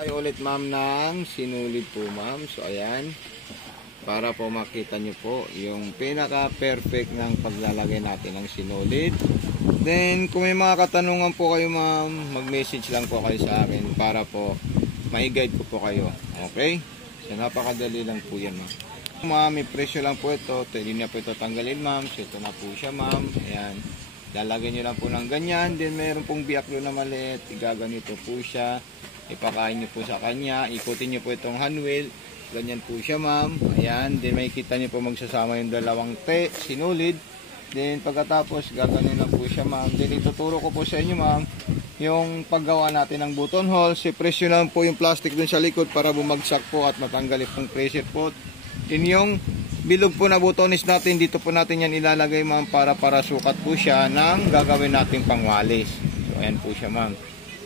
Ay ulit ma'am ng sinulid po ma'am. So ayan, para po makita nyo po yung pinaka perfect ng paglalagay natin ng sinulid. Then kung may mga katanungan po kayo ma'am, mag-message lang po kayo sa akin para po ma-guide ko po kayo. Okay? So napakadali lang po yan ma'am. Ma'am, may presyo lang po ito. Hindi na po ito tanggalin ma'am. So ito na po siya ma'am. Ayan. Lalagyan nyo lang po ng ganyan. Then mayroon pong biaklo na maliit. Igaganito po siya. Ipakain nyo po sa kanya. Ikutin nyo po itong handwheel. Ganyan po siya ma'am. Ayan. Then makikita nyo po magsasama yung dalawang sinulid. Then pagkatapos gaganin lang po siya ma'am. Then ituturo ko po sa inyo ma'am yung paggawa natin ng button hole. Presyo lang po yung plastic dun sa likod para bumagsak po at matanggal itong pressure pot. Then yung bilog po na butones natin, dito po natin yan ilalagay ma'am para sukat po siya ng gagawin nating pangwalis. So ayan po siya ma'am.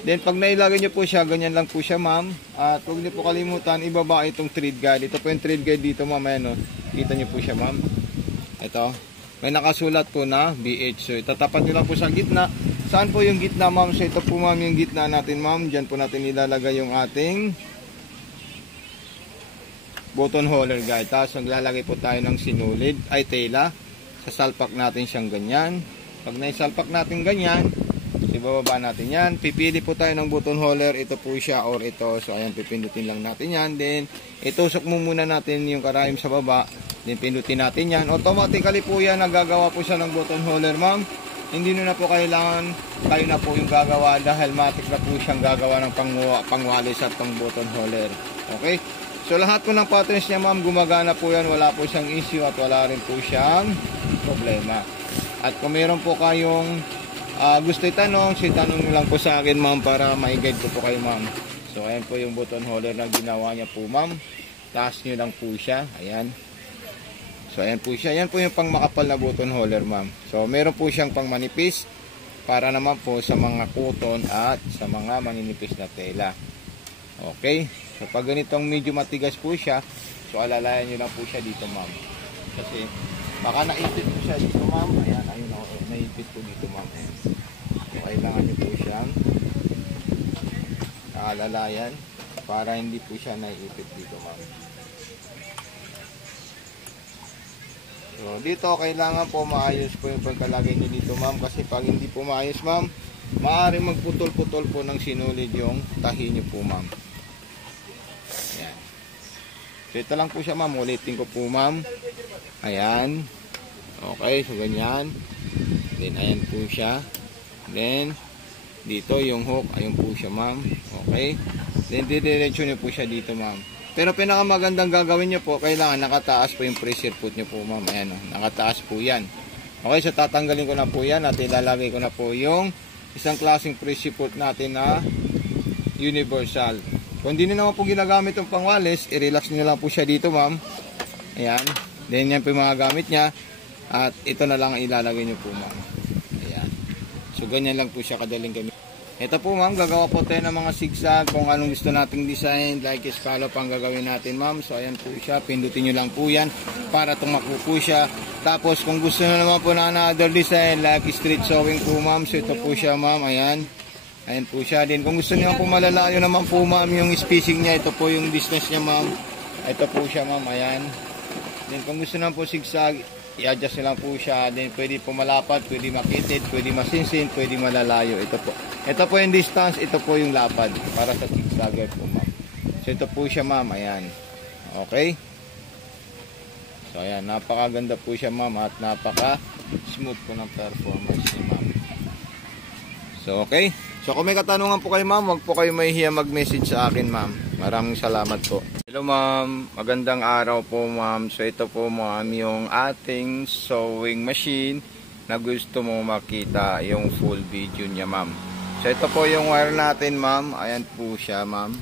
Then pag nailagay nyo po siya, ganyan lang po siya ma'am. At huwag nyo po kalimutan, ibaba itong thread guide. Ito po yung thread guide dito ma'am. Ayan o, kita nyo po siya ma'am. Ito, may nakasulat po na BH. So itatapat nyo lang po sa gitna. Saan po yung gitna ma'am? So ito po ma'am yung gitna natin ma'am. Diyan po natin ilalagay yung ating button holder guide. Tapos maglalagay po tayo ng sinulid ay tela. Sasalpak natin siyang ganyan. Pag naisalpak natin ganyan, ibababa natin yan. Pipili po tayo ng button holder. Ito po siya or ito. So ayan, pipindutin lang natin yan. Then itusok mo muna natin yung karayom sa baba. Then pindutin natin yan. Automatically po yan, nagagawa po siya ng button holder ma'am. Hindi na po kailangan kayo na po yung gagawa dahil matik na po siyang gagawa ng pangwalis at pang button holder. Okay? So lahat po ng patterns niya ma'am, gumagana po yan, wala po siyang issue at wala rin po siyang problema. At kung meron po kayong gusto itanong, tanong lang po sa akin ma'am para ma-guide ko po kayo ma'am. So ayan po yung button holder na ginawa niya po ma'am. Taas nyo lang po siya, ayan. So ayan po siya, ayan po yung pang makapal na button holder ma'am. So meron po siyang pang manipis para naman po sa mga cotton at sa mga maninipis na tela. Okay, so pag ganitong medyo matigas po siya, so alalayan nyo lang po siya dito ma'am. Kasi baka naipit po siya dito ma'am. Ayan, ayun ako, naipit po dito ma'am. So kailangan nyo po siyang alalayan para hindi po siya naipit dito ma'am. So dito kailangan po maayos po yung pagkalagay nyo dito ma'am. Kasi pag hindi po maayos ma'am, maaaring magputol-putol po ng sinulid yung tahi nyo po ma'am. Ayan. So ito lang po siya ma'am. Ulitin ko po ma'am. Ayan. Okay. So ganyan. Then ayan po siya. Then dito yung hook. Ayun po siya ma'am. Okay. Then didiretso nyo po siya dito ma'am. Pero pinakamagandang gagawin nyo po, kailangan nakataas po yung pressure pot nyo po ma'am. Ayan o. Nakataas po yan. Okay. So tatanggalin ko na po yan. At ilalagay ko na po yung isang klaseng pressure pot natin na universal. Kung hindi nyo naman po ginagamit yung pangwalis, i-relax nyo lang po siya dito ma'am. Ayan. Then yan po yung mga gamit niya. At ito na lang ilalagay nyo po ma'am. Ayan. So ganyan lang po siya kadaling gamit. Ito po ma'am, gagawa po tayo ng mga zigzag kung anong gusto nating design. Like scallop ang gagawin natin ma'am. So ayan po siya. Pindutin nyo lang po yan para tumakbo po siya. Tapos kung gusto nyo naman po na another design like street sewing po ma'am. So ito po siya ma'am. Ayan. Ayan po siya din. Kung gusto niyo po malalayo naman po ma'am yung spacing niya. Ito po yung distance niya ma'am. Ito po siya ma'am. Ayan. Then kung gusto naman po zigzag, i-adjust nyo lang po siya. Then pwede po malapad, pwede makitid, pwede masinsin, pwede malalayo. Ito po. Ito po yung distance, ito po yung lapad para sa zigzagger po ma'am. So ito po siya ma'am. Ayan. Okay. So ayan, napakaganda po siya ma'am at napaka smooth po ng performance niya ma'am. So okay. So kung may katanungan po kayo ma'am, huwag po kayo mahihiya mag-message sa akin ma'am. Maraming salamat po. Hello ma'am, magandang araw po ma'am. So ito po ma'am yung ating sewing machine na gusto mo makita yung full video niya ma'am. So ito po yung wire natin ma'am. Ayan po siya ma'am.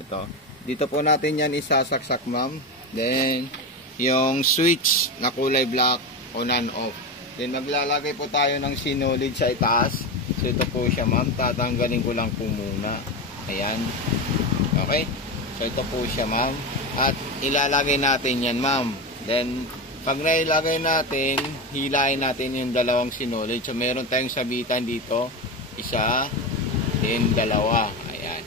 Ito. Dito po natin yan isasaksak ma'am. Then yung switch na kulay black on and off. Then maglalagay po tayo ng sinulid sa itaas. So ito po siya ma'am. Tatanggalin ko lang po muna. Ayan. Okay. So ito po siya ma'am. At ilalagay natin yan ma'am. Then pag nailagay natin, hilahin natin yung dalawang sinulid. So meron tayong sabitan dito. Isa. Then dalawa. Ayan.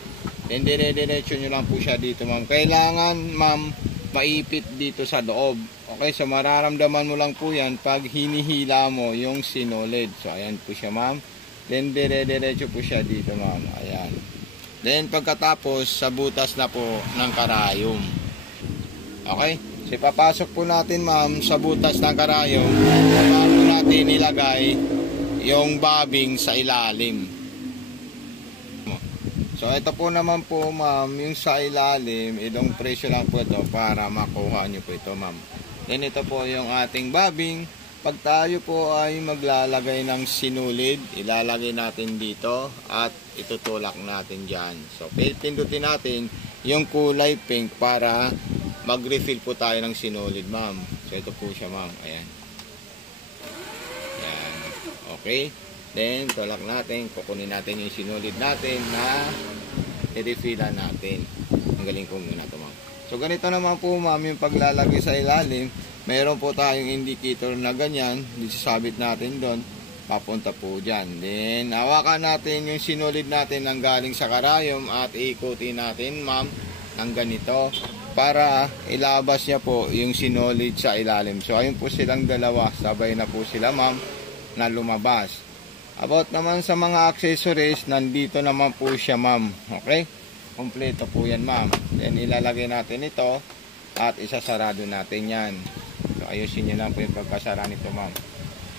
Then dire-diretso nyo lang po siya dito ma'am. Kailangan ma'am maipit dito sa loob. Okay, so mararamdaman mo lang po yan pag hinihila mo yung sinulid. So ayan po siya ma'am. Then dire-diretso po siya dito ma'am. Ayan. Then pagkatapos sa butas na po ng karayom. Okay? So ipapasok po natin ma'am sa butas ng karayom. Bago natin ilagay yung bobbing sa ilalim. So ito po naman po ma'am, yung sa ilalim, itong presyo lang po ito para makuha nyo po ito ma'am. Then ito po yung ating bobbing. Pag tayo po ay maglalagay ng sinulid, ilalagay natin dito at itutulak natin dyan. So pindutin natin yung kulay pink para mag-refill po tayo ng sinulid ma'am. So ito po siya ma'am, ayan. Ayan. Okay. Then tulak natin, kukunin natin yung sinulid natin na i-refillan natin. Ang galing po muna ito ma'am. So ganito naman po ma'am yung paglalagay sa ilalim. Mayroon po tayong indicator na ganyan, disasabit natin doon, papunta po dyan. Then, hawakan natin yung sinulid natin ng galing sa karayom at ikutin natin, ma'am, ng ganito para ilabas niya po yung sinulid sa ilalim. So, ayun po silang dalawa, sabay na po sila, ma'am, na lumabas. About naman sa mga accessories, nandito naman po siya, ma'am. Okay? Kompleto po yan, ma'am. Then, ilalagay natin ito at isasarado natin yan. So, ayusin nyo lang po yung pagkasara nito ma'am.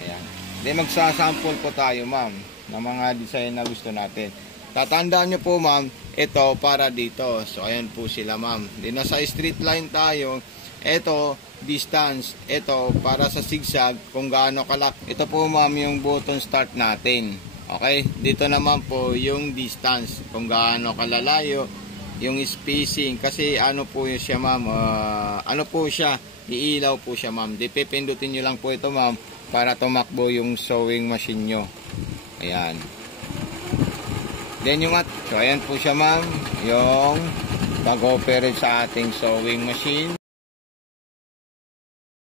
Ayan. Then magsasample po tayo ma'am ng mga design na gusto natin. Tatandaan nyo po ma'am, ito para dito. So ayan po sila ma'am. Then nasa street line tayo. Ito distance. Ito para sa zigzag kung gaano kalak. Ito po ma'am yung button start natin. Okay? Dito naman po yung distance kung gaano kalalayo. Yung spacing kasi ano po yun siya ma'am. Ano po siya? Iilaw po siya ma'am. Dipipindutin nyo lang po ito ma'am para tumakbo yung sewing machine nyo. Ayan. Then yung so ayan po siya ma'am. Yung pag-operate sa ating sewing machine.